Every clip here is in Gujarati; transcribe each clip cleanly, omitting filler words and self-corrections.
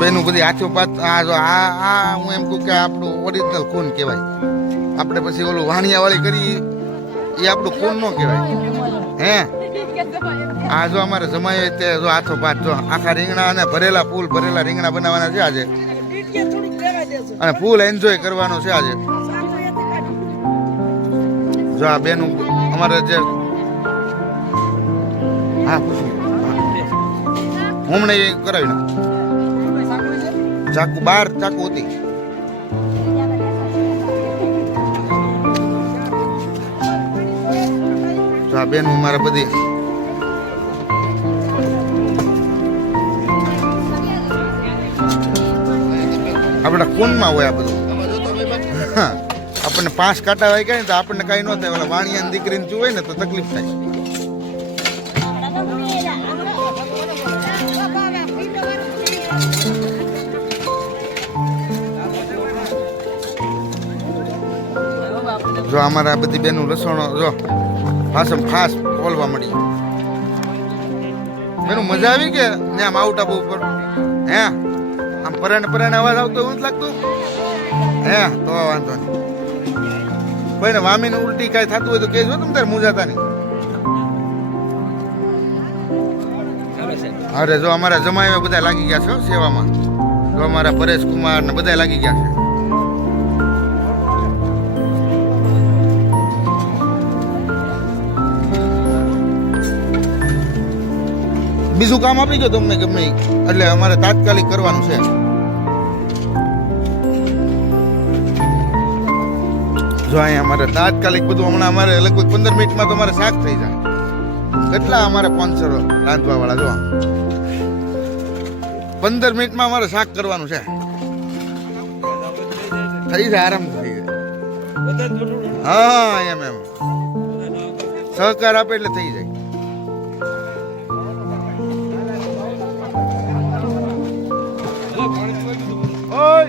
બેનું બધી હાથો પાત આ જો આ હું એમ કહું કે આપણું ઓરિજિનલ ખૂન કહેવાય. આપણે પછી ઓલું વાણિયા વાળી કરી એ આપણું ખૂન ન કહેવાય. હે આ જો અમારે જમાય તે જો હાથો પાત જો આખા રીંગણા અને ભરેલા ફૂલ ભરેલા રીંગણા બનાવવાના છે આજે, અને ફૂલ એન્જોય કરવાનો છે આજે. જો આ બેનું અમારે જે હા હમણાં એ કરાવી નાખ. ચાકુ બાર ચાકુ હતી. તો આ બેનું મારે બધી આપણા ખૂનમાં હોય આ બધું. આપણને 5 કાંટા વાગ્યા ને તો આપણને કઈ ન થાય. ઓલા વાણિયાની દીકરીને જોવે ને તો તકલીફ થાય. જો અમારે આ બધી બેનું લસણો જો ફાસમ ફાસ બોલવા મળી. બેનું મજા આવી કે ત્યાં માઉન્ટ આબુ ઉપર હે આમ પરાણે પરાણે અવાજ આવતો એવું જ લાગતું હે? તો વાંધો નહીં. કોઈને વામીને ઉલટી કાંઈ થતું હોય તો કહેજો તમે તારે મૂંઝાતા નહીં. અરે જો અમારા જમાઈમાં બધા લાગી ગયા છે સેવામાં. જો અમારા પરેશ કુમાર ને બધા લાગી ગયા છે. બીજું કામ આપી ગયો તમને ગમે એટલે અમારે તાત્કાલિક કરવાનું છે. જો અહીંયા અમારે તાત્કાલિક બધું હમણાં અમારે લગભગ 15 મિનિટમાં તો અમારે શાક થઈ જાય. કેટલા અમારે 500 રાંધવા વાળા જો 15 મિનિટમાં અમારે શાક કરવાનું છે. થઈ જાય આરામ થઈ જાય. હા એમ સહકાર આપે એટલે થઈ જાય. ઓય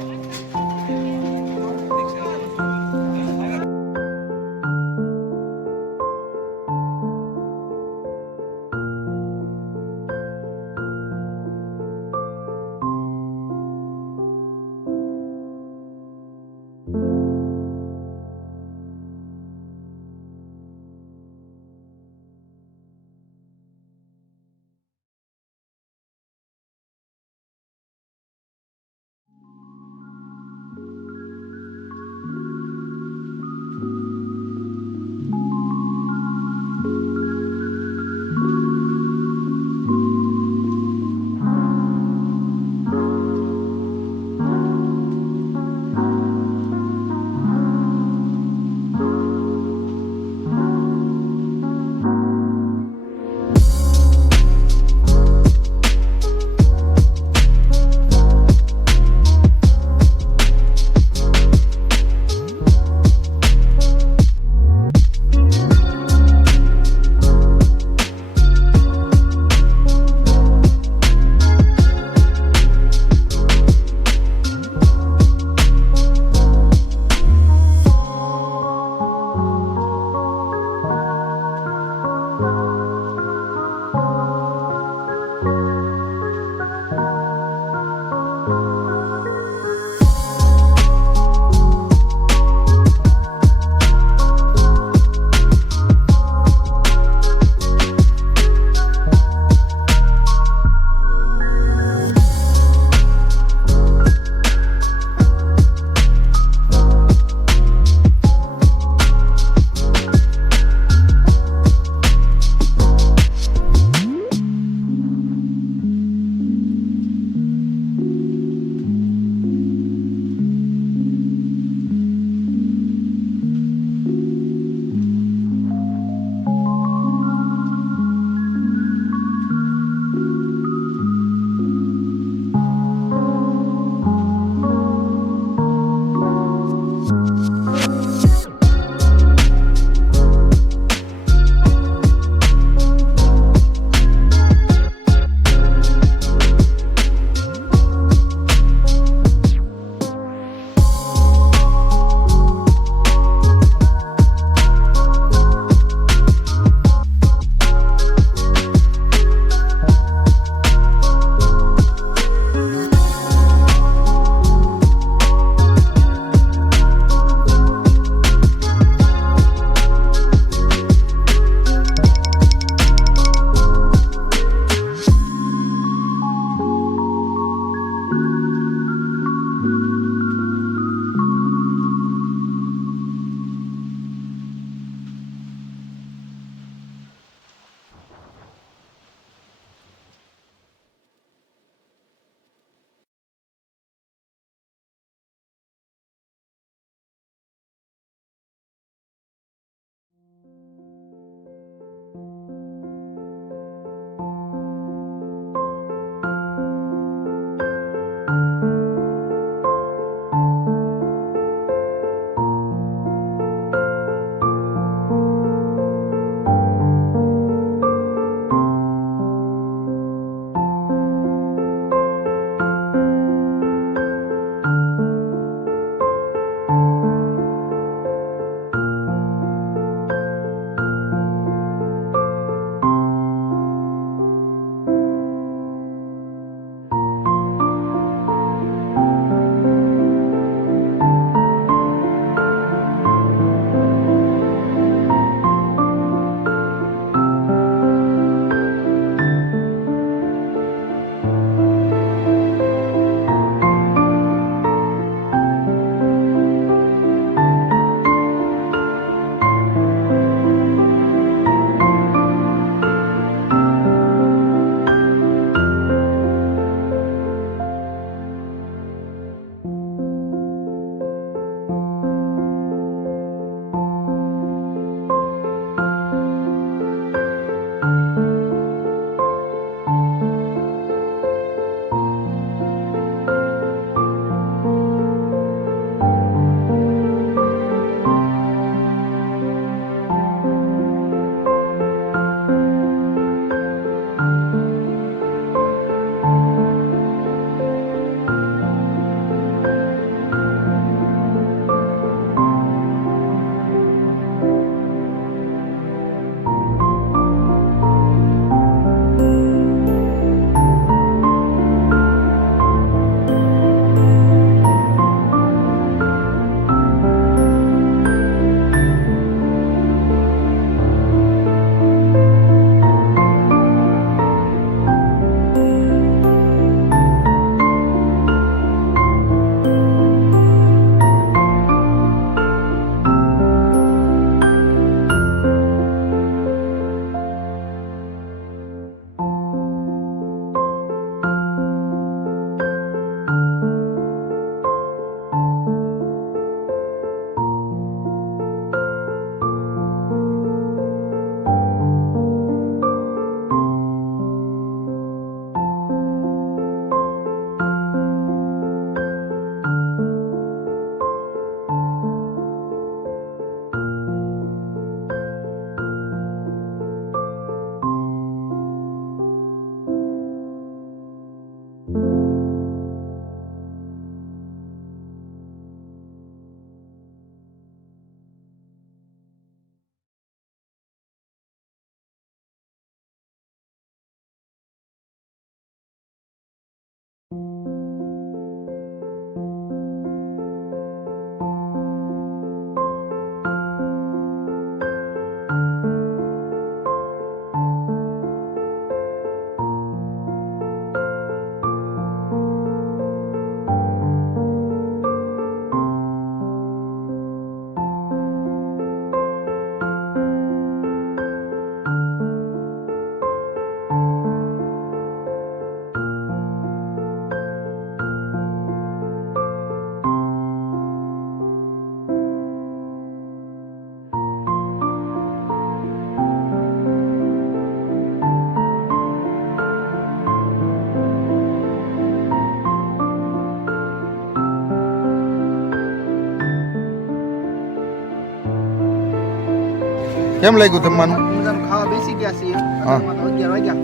કેમ લાગ્યું જમવાનું મજાનું ખાવા બેસી ગયા છીએ હા. 11 વાગ્યા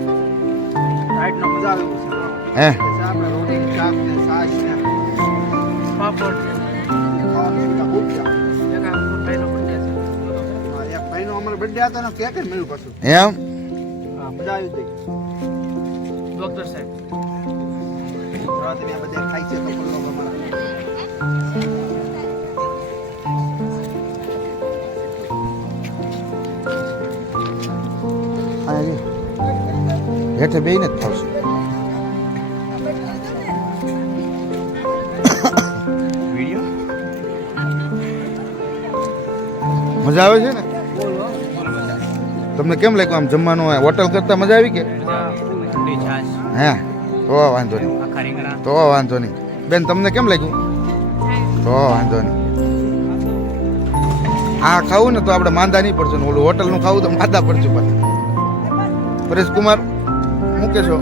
રાઈટનો મજા આવે એવું છે હે આપણે રોટી શાક ને છાશ ને પાપડ ખાવાની સુવિધા ખૂબ છે એક ભાઈનો અમારો બર્થડે હતો ને કેક જ મળ્યું પાછું એમ હા મજા આવી ગઈ ડોક્ટર સાહેબ રાત્રે બધા ખાય છે કપલ લોકો અમારા હેઠે બે ને જ થાવશે મજા આવે છે ને તમને કેમ લાગ્યું આમ જમવાનું હોટલ કરતા મજા આવી કે હે તો વાંધો નહીં તો વાંધો નહીં બેન તમને કેમ લાગ્યું તો વાંધો નહીં આ ખાવું ને તો આપણે માંદા નહીં પડશું ને ઓલું હોટલનું ખાવું તો માંદા પડશું પાછું પરેશ કુમાર શું કહેશો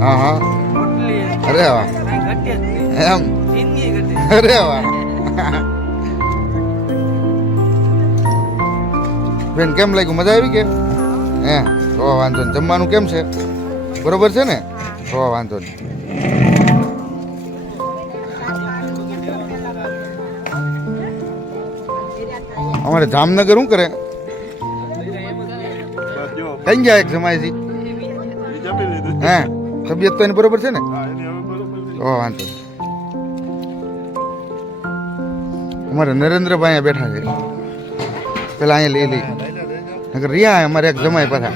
હા હા અરે વાહ એમ અરે વાહ બેન કેમ લાગ્યું મજા આવી કે હે તો વાંધો નહીં જમવાનું કેમ છે બરોબર છે ને તો વાંધો નહીં અમારે જામનગર શું કરે કઈ ગયા એક જમાઈજી હે તબિયત તો એની બરોબર છે ને તો વાંધો નહીં અમારે નરેન્દ્રભાઈ અહીંયા બેઠા છે પેલા અહીંયા લઈ નકર રિયા અમારે એક જમાઈ પાછા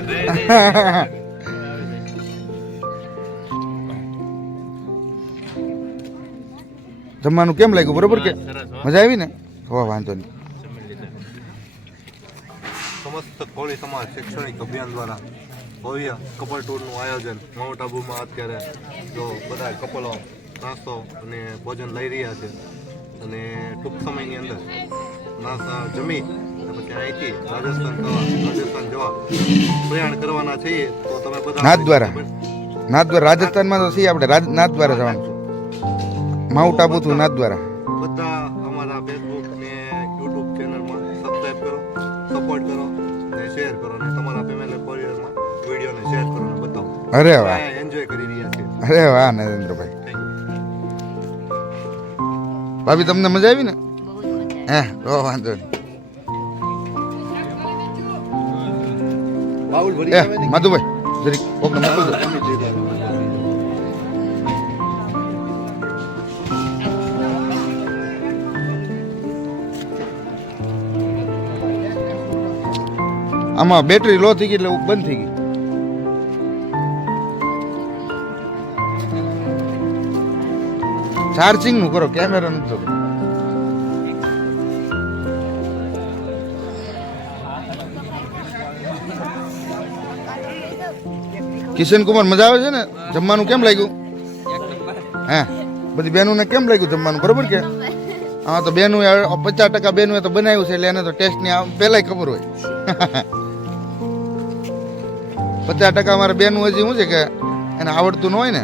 જમવાનું કેમ લાગ્યું બરોબર કે મજા આવી ને હો વાંધો નહીં સમસ્ત કોળી સમાજ શૈક્ષણિક અભિયાન દ્વારા ભવ્ય કપલ ટૂરનું આયોજન માઉન્ટ આબુમાં અત્યારે જો બધા કપલો નાસ્તો અને ભોજન લઈ રહ્યા છે અને ટૂંક સમયની અંદર નાસ્તા જમી અને પછી અહીંથી રાજસ્થાન જવા પ્રયાણ કરવાના છીએ તો તમે બધા નાથદ્વારા રાજસ્થાનમાં તો છીએ આપણે નાથદ્વારા જવાનું છે માઉન્ટ આબુ થી નાથદ્વારા બધા અમારા ફેસબુક ને યુટ્યુબ ચેનલમાં સબસ્ક્રાઇબ કરો સપોર્ટ કરો ને શેર કરો ને તમારા ફેમિલી પરિવારમાં વિડીયોને શેર કરો ને બતાવો અરે વાહ એન્જોય કરી રહ્યા છે અરે વાહ નરેન્દ્રભાઈ ભાભી તમને મજા આવી ને હે તો વાંધો નહીં બાઉલ ભરી એ મધુભાઈ જરીક કોકને મોકલી દો આમાં બેટરી લો થઈ ગઈ એટલે બંધ થઈ ગઈ ચાર્જિંગ નું કરો કેમેરા નથી થતો કિશન કુમાર મજા આવે છે ને જમવાનું કેમ લાગ્યું હે બધી બહેનોને કેમ લાગ્યું જમવાનું બરોબર કે હા તો બેનું 50% બેનું તો બનાવ્યું છે એટલે એને તો ટેસ્ટ ની પહેલાય ખબર હોય 50% અમારા બેનું હજી શું છે કે એને આવડતું ન હોય ને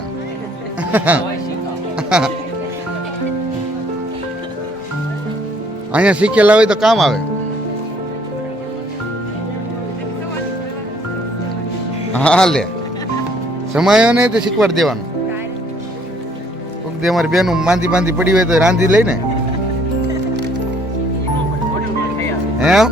અહીંયા શીખેલા હોય તો કામ આવે હા લે સમાયો ને તે શીખવાડી દેવાનું કોક દે અમારી બેનું માંદી પડી હોય તો રાંધી લઈને એમ